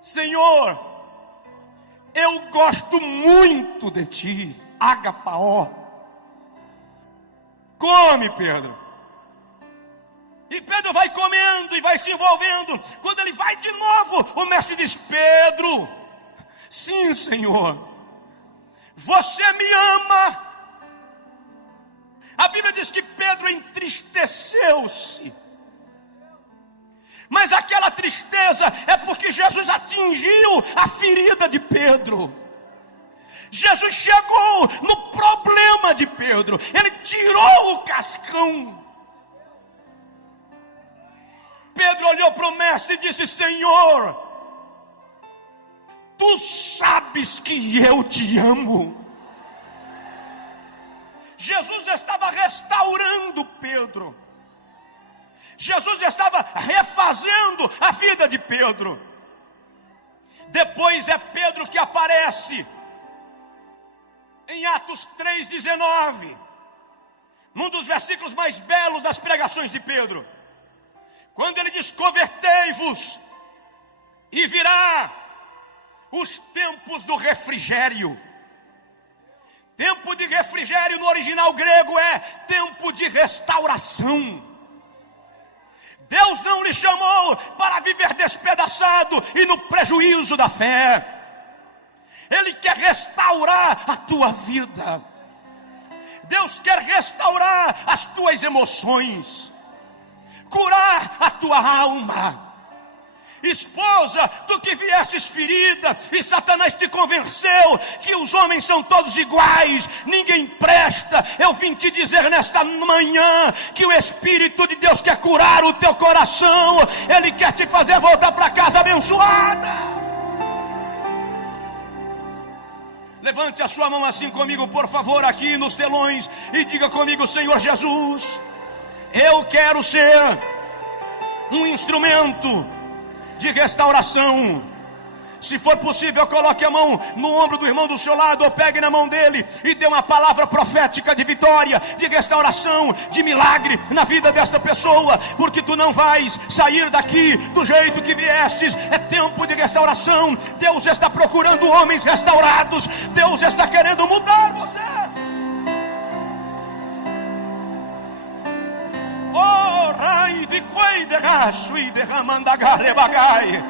Senhor, eu gosto muito de ti, agapaó. Come, Pedro. E Pedro vai comendo e vai se envolvendo. Quando ele vai de novo, o mestre diz, Pedro, sim, Senhor, você me ama? A Bíblia diz que Pedro entristeceu-se. Mas aquela tristeza é porque Jesus atingiu a ferida de Pedro. Jesus chegou no problema de Pedro. Ele tirou o cascão. Pedro olhou para o mestre e disse: Senhor, tu sabes que eu te amo. Jesus estava restaurando Pedro. Jesus estava refazendo a vida de Pedro. Depois é Pedro que aparece em Atos 3,19, num dos versículos mais belos das pregações de Pedro, quando ele diz: convertei-vos, e virá os tempos do refrigério. Tempo de refrigério no original grego é tempo de restauração. Deus não lhe chamou para viver despedaçado e no prejuízo da fé. Ele quer restaurar a tua vida. Deus quer restaurar as tuas emoções, curar a tua alma. Esposa, tu que viestes ferida e Satanás te convenceu que os homens são todos iguais, ninguém presta, eu vim te dizer nesta manhã que o Espírito de Deus quer curar o teu coração. Ele quer te fazer voltar para casa abençoada. Levante a sua mão assim comigo, por favor, aqui nos telões, e diga comigo: Senhor Jesus, eu quero ser um instrumento de restauração. Se for possível, coloque a mão no ombro do irmão do seu lado, ou pegue na mão dele e dê uma palavra profética de vitória, de restauração, de milagre na vida desta pessoa, porque tu não vais sair daqui do jeito que viestes. É tempo de restauração. Deus está procurando homens restaurados. Deus está querendo mudar você. Oh, rai de coi de racho e derramandagare bagai.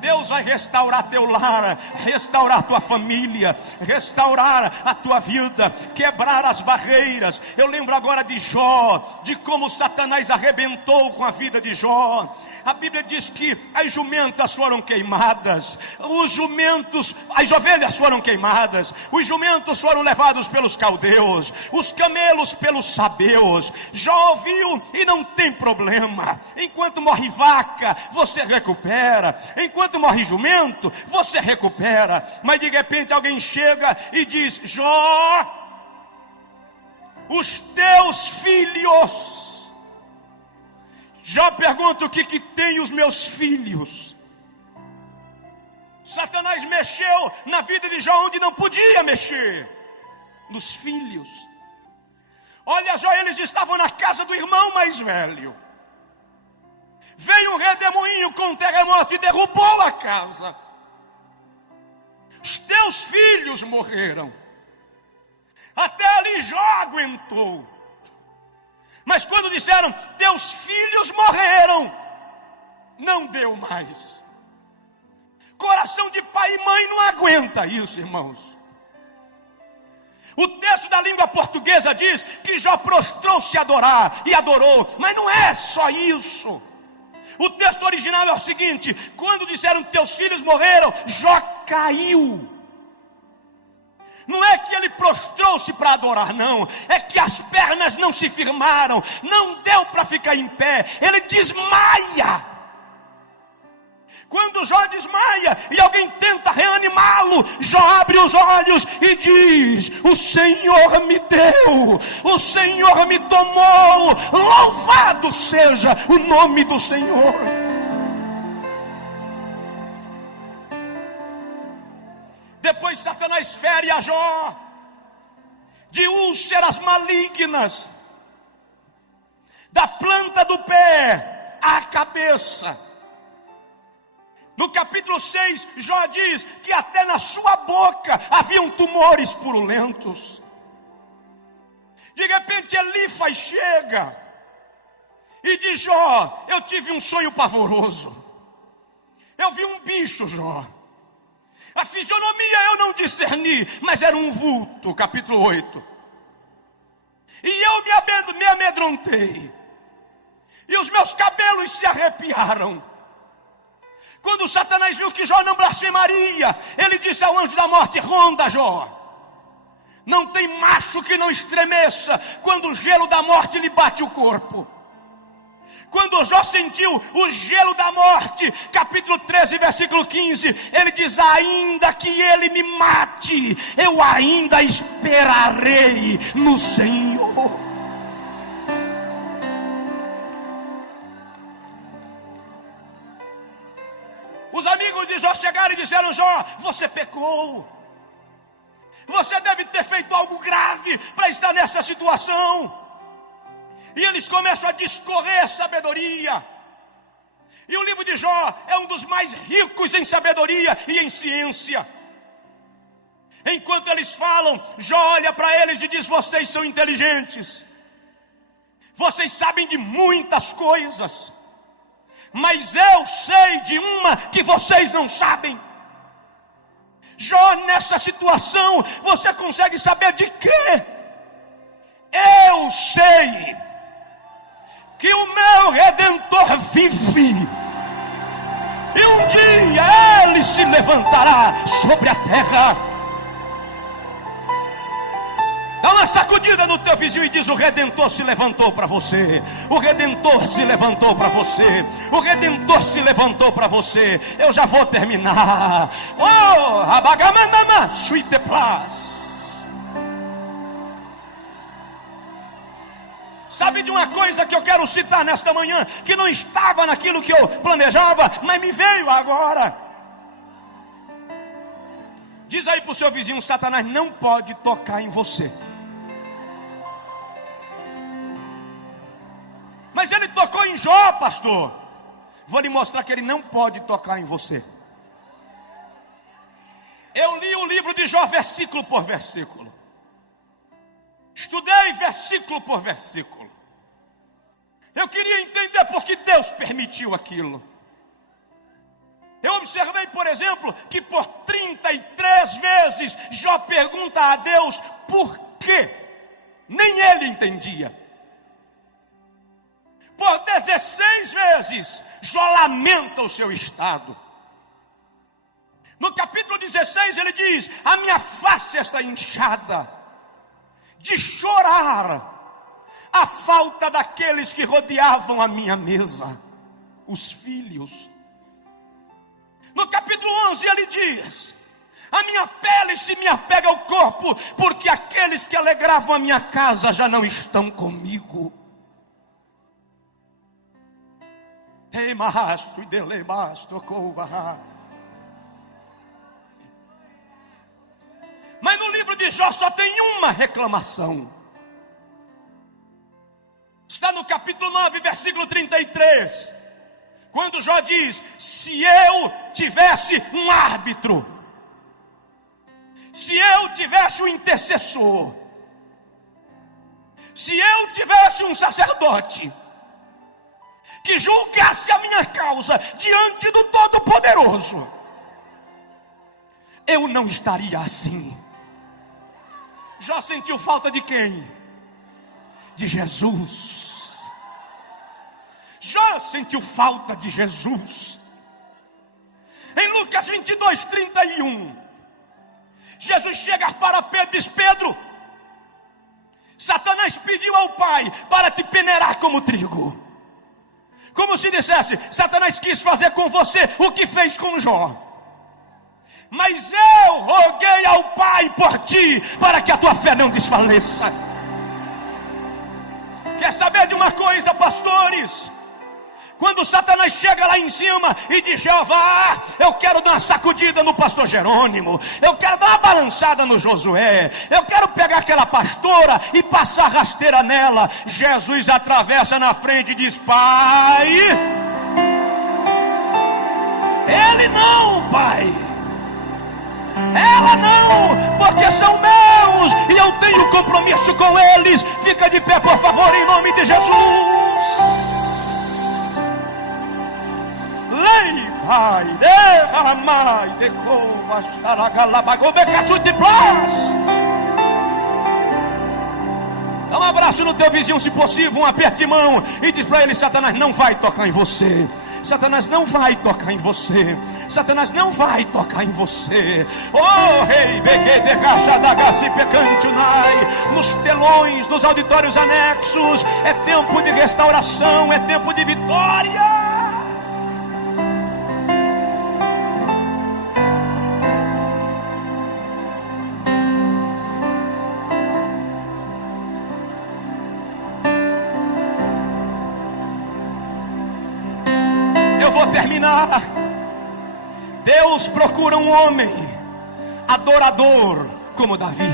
Deus vai restaurar teu lar, restaurar tua família, restaurar a tua vida, quebrar as barreiras. Eu lembro agora de Jó, de como Satanás arrebentou com a vida de Jó. A Bíblia diz que as jumentas foram queimadas, as ovelhas foram queimadas, os jumentos foram levados pelos caldeus, os camelos pelos sabeus. Jó ouviu e não tem problema. Enquanto morre vaca, você recupera. Enquanto morre jumento, você recupera. Mas de repente alguém chega e diz: Jó, os teus filhos. Jó pergunta: o que tem os meus filhos? Satanás mexeu na vida de Jó onde não podia mexer, nos filhos. Olha Jó, eles estavam na casa do irmão mais velho. Veio um redemoinho com um terremoto e derrubou a casa. Os teus filhos morreram. Até ali Jó aguentou. Mas quando disseram: teus filhos morreram, não deu mais. Coração de pai e mãe não aguenta isso, irmãos. O texto da língua portuguesa diz que Jó prostrou-se a adorar, e adorou. Mas não é só isso. O texto original é o seguinte: quando disseram teus filhos morreram, Jó caiu. Não é que ele prostrou-se para adorar, não. É que as pernas não se firmaram, não deu para ficar em pé. Ele desmaia. Quando Jó desmaia e alguém tenta reanimá-lo, Jó abre os olhos e diz: o Senhor me deu, o Senhor me tomou, louvado seja o nome do Senhor. Depois Satanás fere a Jó de úlceras malignas, da planta do pé à cabeça. No capítulo 6, Jó diz que até na sua boca haviam tumores purulentos. De repente Elifaz chega e diz: Jó, eu tive um sonho pavoroso. Eu vi um bicho, Jó. A fisionomia eu não discerni, mas era um vulto. Capítulo 8. E eu me amedrontei, e os meus cabelos se arrepiaram. Quando Satanás viu que Jó não blasfemaria, ele disse ao anjo da morte: ronda Jó, Não tem macho que não estremeça quando o gelo da morte lhe bate o corpo. Quando Jó sentiu o gelo da morte, capítulo 13, versículo 15, ele diz: ainda que ele me mate, eu ainda esperarei no Senhor. Os amigos de Jó chegaram e disseram: Jó, você pecou. Você deve ter feito algo grave para estar nessa situação. E eles começam a discorrer sabedoria. E o livro de Jó é um dos mais ricos em sabedoria e em ciência. Enquanto eles falam, Jó olha para eles e diz: vocês são inteligentes. Vocês sabem de muitas coisas. Mas eu sei de uma que vocês não sabem. Jó, nessa situação, você consegue saber de quê? Eu sei que o meu Redentor vive, e um dia ele se levantará sobre a terra. Dá uma sacudida no teu vizinho e diz: o Redentor se levantou para você. O Redentor se levantou para você. O Redentor se levantou para você. Eu já vou terminar. Oh, abagamandama, suiteplas. Sabe de uma coisa que eu quero citar nesta manhã, que não estava naquilo que eu planejava, mas me veio agora. Diz aí para o seu vizinho: Satanás não pode tocar em você. Mas ele tocou em Jó, pastor. Vou lhe mostrar que ele não pode tocar em você. Eu li o livro de Jó versículo por versículo. Estudei versículo por versículo. Eu queria entender por que Deus permitiu aquilo. Eu observei, por exemplo, que por 33 vezes Jó pergunta a Deus por quê. Nem ele entendia. Por 16 vezes Jó lamenta o seu estado. No capítulo 16 ele diz: a minha face está inchada de chorar a falta daqueles que rodeavam a minha mesa, os filhos. No capítulo 11 ele diz: a minha pele se me apega ao corpo, porque aqueles que alegravam a minha casa já não estão comigo. Mas no livro de Jó só tem uma reclamação. Está no capítulo 9, versículo 33. Quando Jó diz: se eu tivesse um árbitro, se eu tivesse um intercessor, se eu tivesse um sacerdote que julgasse a minha causa diante do Todo-Poderoso, eu não estaria assim. Jó sentiu falta de quem? De Jesus. Jó sentiu falta de Jesus. Em Lucas 22, 31, Jesus chega para Pedro e diz: Pedro, Satanás pediu ao Pai para te peneirar como trigo. Como se dissesse: Satanás quis fazer com você o que fez com Jó. Mas eu roguei ao Pai por ti, para que a tua fé não desfaleça. Quer saber de uma coisa, pastores? Quando Satanás chega lá em cima e diz: Jeová, eu quero dar uma sacudida no pastor Jerônimo, eu quero dar uma balançada no Josué, eu quero pegar aquela pastora e passar rasteira nela, Jesus atravessa na frente e diz: Pai, ele não, Pai, ela não, porque são meus e eu tenho compromisso com eles. Fica de pé, por favor, em nome de Jesus. Lei, Pai, derramai, decova, xaragalabagobe, cachute, plast. Dá um abraço no teu vizinho, se possível, um aperto de mão, e diz para ele: Satanás não vai tocar em você. Satanás não vai tocar em você. Satanás não vai tocar em você. Oh, rei, nos telões, nos auditórios anexos, é tempo de restauração, é tempo de vitória. Vou terminar. Deus procura um homem adorador como Davi.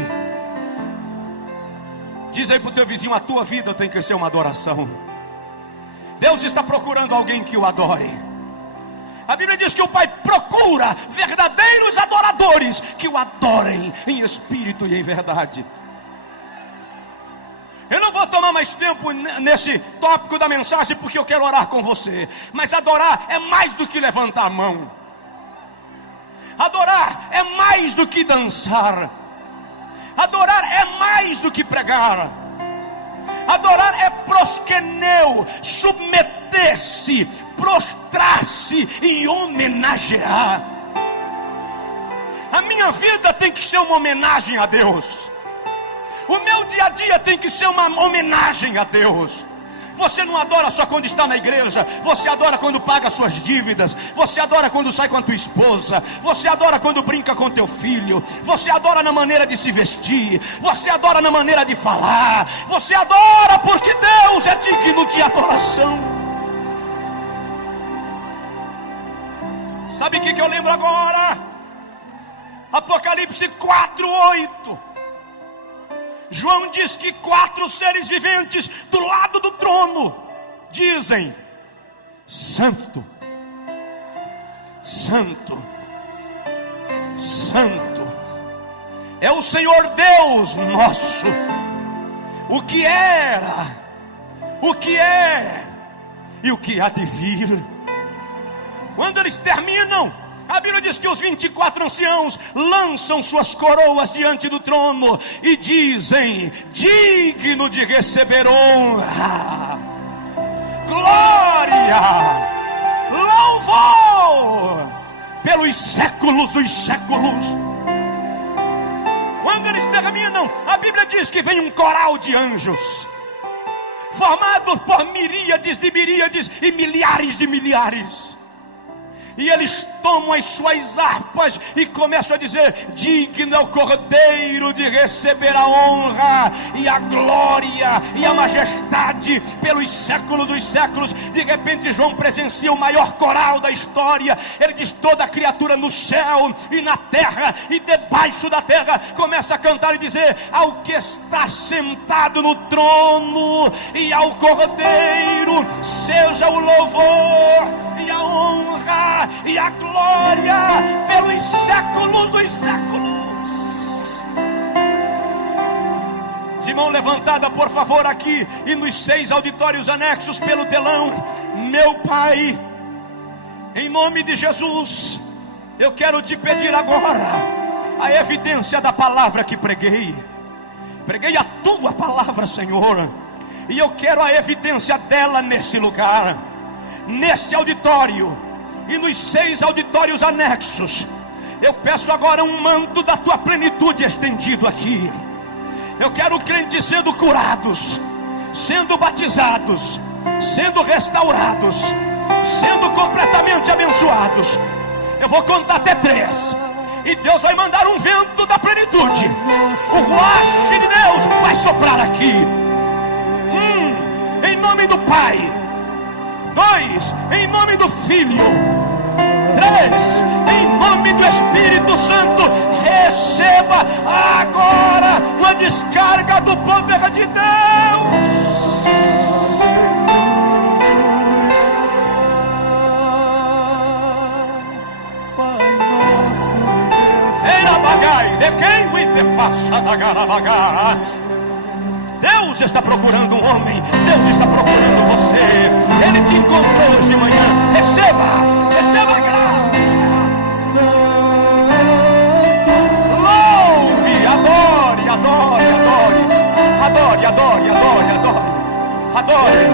Diz aí para o teu vizinho: a tua vida tem que ser uma adoração. Deus está procurando alguém que o adore. A Bíblia diz que o Pai procura verdadeiros adoradores que o adorem em espírito e em verdade. Eu não vou tomar mais tempo nesse tópico da mensagem, porque eu quero orar com você. Mas adorar é mais do que levantar a mão. Adorar é mais do que dançar. Adorar é mais do que pregar. Adorar é proskeneu, submeter-se, prostrar-se e homenagear. A minha vida tem que ser uma homenagem a Deus. O meu dia a dia tem que ser uma homenagem a Deus. Você não adora só quando está na igreja. Você adora quando paga suas dívidas. Você adora quando sai com a tua esposa. Você adora quando brinca com teu filho. Você adora na maneira de se vestir. Você adora na maneira de falar. Você adora porque Deus é digno de adoração. Sabe o que eu lembro agora? Apocalipse 4:8. João diz que 4 seres viventes do lado do trono dizem: Santo, Santo, Santo é o Senhor Deus nosso, o que era, o que é e o que há de vir. Quando eles terminam, a Bíblia diz que os 24 anciãos lançam suas coroas diante do trono e dizem: digno de receber honra, glória, louvor pelos séculos dos séculos. Quando eles terminam, a Bíblia diz que vem um coral de anjos, formado por miríades de miríades e milhares de milhares. E eles tomam as suas harpas e começam a dizer: digno é o Cordeiro de receber a honra e a glória e a majestade pelos séculos dos séculos. De repente João presencia o maior coral da história. Ele diz: toda criatura no céu e na terra e debaixo da terra começa a cantar e dizer: ao que está sentado no trono e ao Cordeiro seja o louvor e a honra e a glória pelos séculos dos séculos. De mão levantada, por favor, aqui e nos 6 auditórios anexos pelo telão. Meu Pai, em nome de Jesus, eu quero te pedir agora a evidência da palavra que preguei. Preguei a tua palavra, Senhor, e eu quero a evidência dela nesse lugar, nesse auditório e nos 6 auditórios anexos. Eu peço agora um manto da tua plenitude estendido aqui. Eu quero crentes sendo curados, sendo batizados, sendo restaurados, sendo completamente abençoados. Eu vou contar até 3 e Deus vai mandar um vento da plenitude. O ruach de Deus vai soprar aqui. Em nome do Pai. 2, em nome do Filho. 3, em nome do Espírito Santo. Receba agora uma descarga do poder de Deus. Pai nosso Deus, Era bagai, de quem o te faça da garabagá. Deus está procurando um homem. Deus está procurando você. Ele te encontrou hoje de manhã. Receba a graça. Louve, adore, adore, adore. Adore, adore, adore, adore. Adore.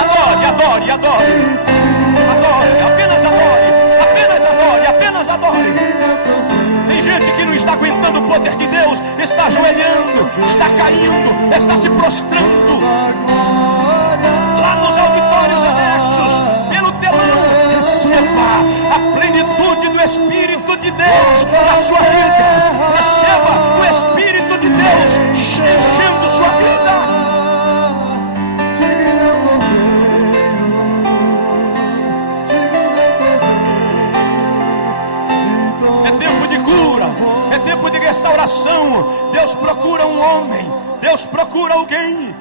Adore, adore, adore. Adore, apenas adore. Apenas adore, apenas adore. Tem gente que não está aguentando o poder de Deus, está ajoelhando, está caindo, está se prostrando. Lá nos auditórios anexos, pelo telão, receba a plenitude do Espírito de Deus na sua vida. Receba o Espírito de Deus enchendo sua vida. É tempo de cura, é tempo de restauração. Deus procura um homem, Deus procura alguém.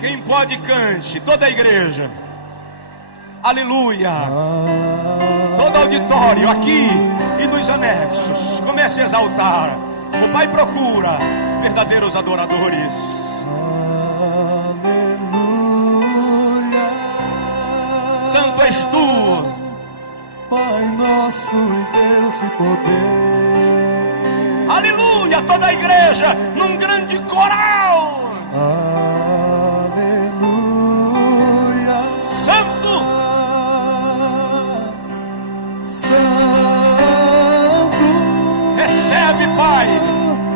Quem pode, cante, toda a igreja. Aleluia. Todo auditório aqui e nos anexos, comece a exaltar. O Pai procura verdadeiros adoradores. Santo és tu, Pai nosso e Deus e poder. aleluia, toda a igreja num grande coral. Aleluia. Santo, Santo. recebe, Pai.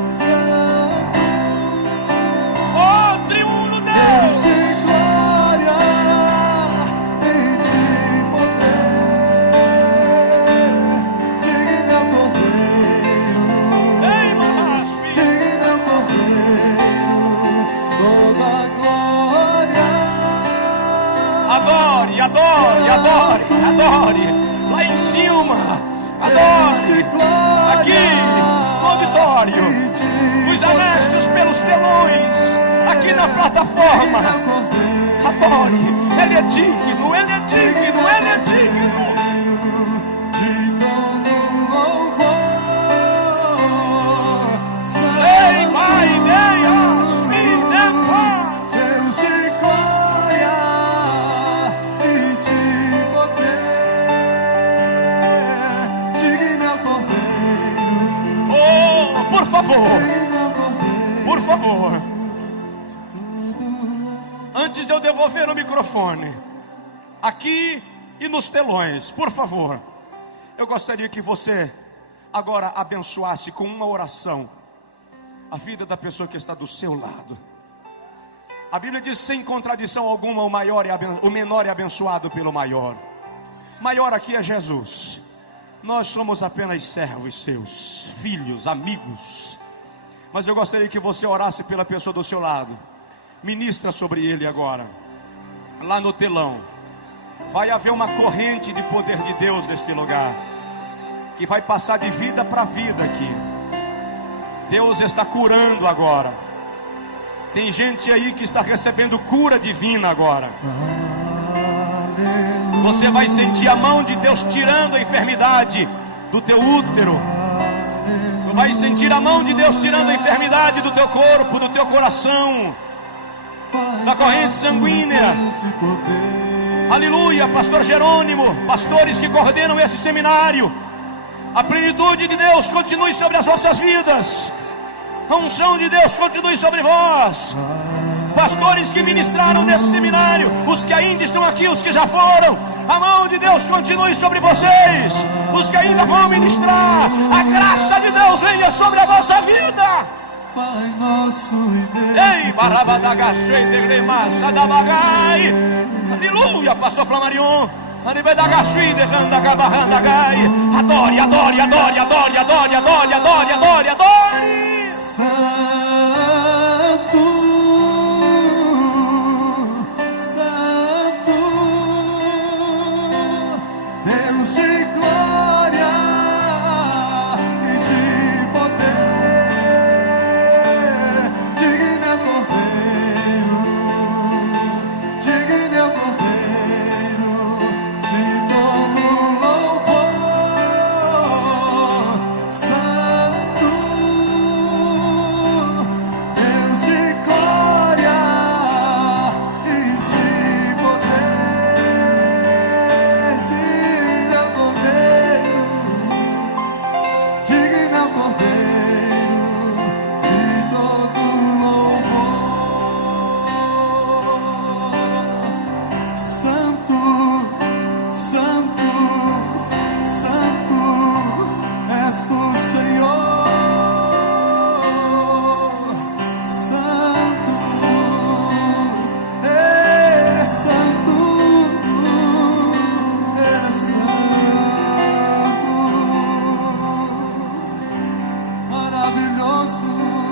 Santo. Oh, triuno Deus Deus. de glória e de poder. Digno é o Cordeiro. Ei, Mahasmi. Digno é o Cordeiro. Toda a glória. Adore, adore, adore, adore. Lá em cima, adore. Aqui, no auditório, nos anexos, pelos telões, aqui na plataforma. Adore, Ele é digno, Ele é digno, Ele é digno. De todo louvor. Ei, Pai, dei-as-me, dê paz. Deus de glória e de poder. Digno é o Cordeiro. Oh, por favor, Digno é o Cordeiro. por favor. Antes de eu devolver o microfone, aqui e nos telões, por favor, eu gostaria que você agora abençoasse com uma oração a vida da pessoa que está do seu lado. A Bíblia diz, sem contradição alguma, o menor é abençoado pelo maior. Maior aqui é Jesus. Nós somos apenas servos seus, filhos, amigos. Mas eu gostaria que você orasse pela pessoa do seu lado. Ministra sobre ele agora. Lá no telão vai haver uma corrente de poder de Deus neste lugar, que vai passar de vida para vida aqui. Deus está curando agora. Tem gente aí que está recebendo cura divina agora. Você vai sentir a mão de Deus tirando a enfermidade do teu útero. Vai sentir a mão de Deus tirando a enfermidade do teu corpo, do teu coração, da corrente sanguínea. Aleluia, pastor Jerônimo, pastores que coordenam esse seminário, a plenitude de Deus continue sobre as vossas vidas. A unção de Deus continue sobre vós. Pastores que ministraram nesse seminário, os que ainda estão aqui, os que já foram, a mão de Deus continue sobre vocês. Os que ainda vão ministrar, a graça de Deus venha sobre a vossa vida. Pai nosso e Deus. Ei, barabadagachei de remassa da bagai. Aleluia, pastor Flamarion. Anibedagachei de randagabarrandagai. Adore, adore, adore, adore, adore, adore, adore, adore, adore. Santo, Santo, Deus de glória e de poder. Digno é o Cordeiro, digno é o Cordeiro de todo louvor. Santo, maravilhoso.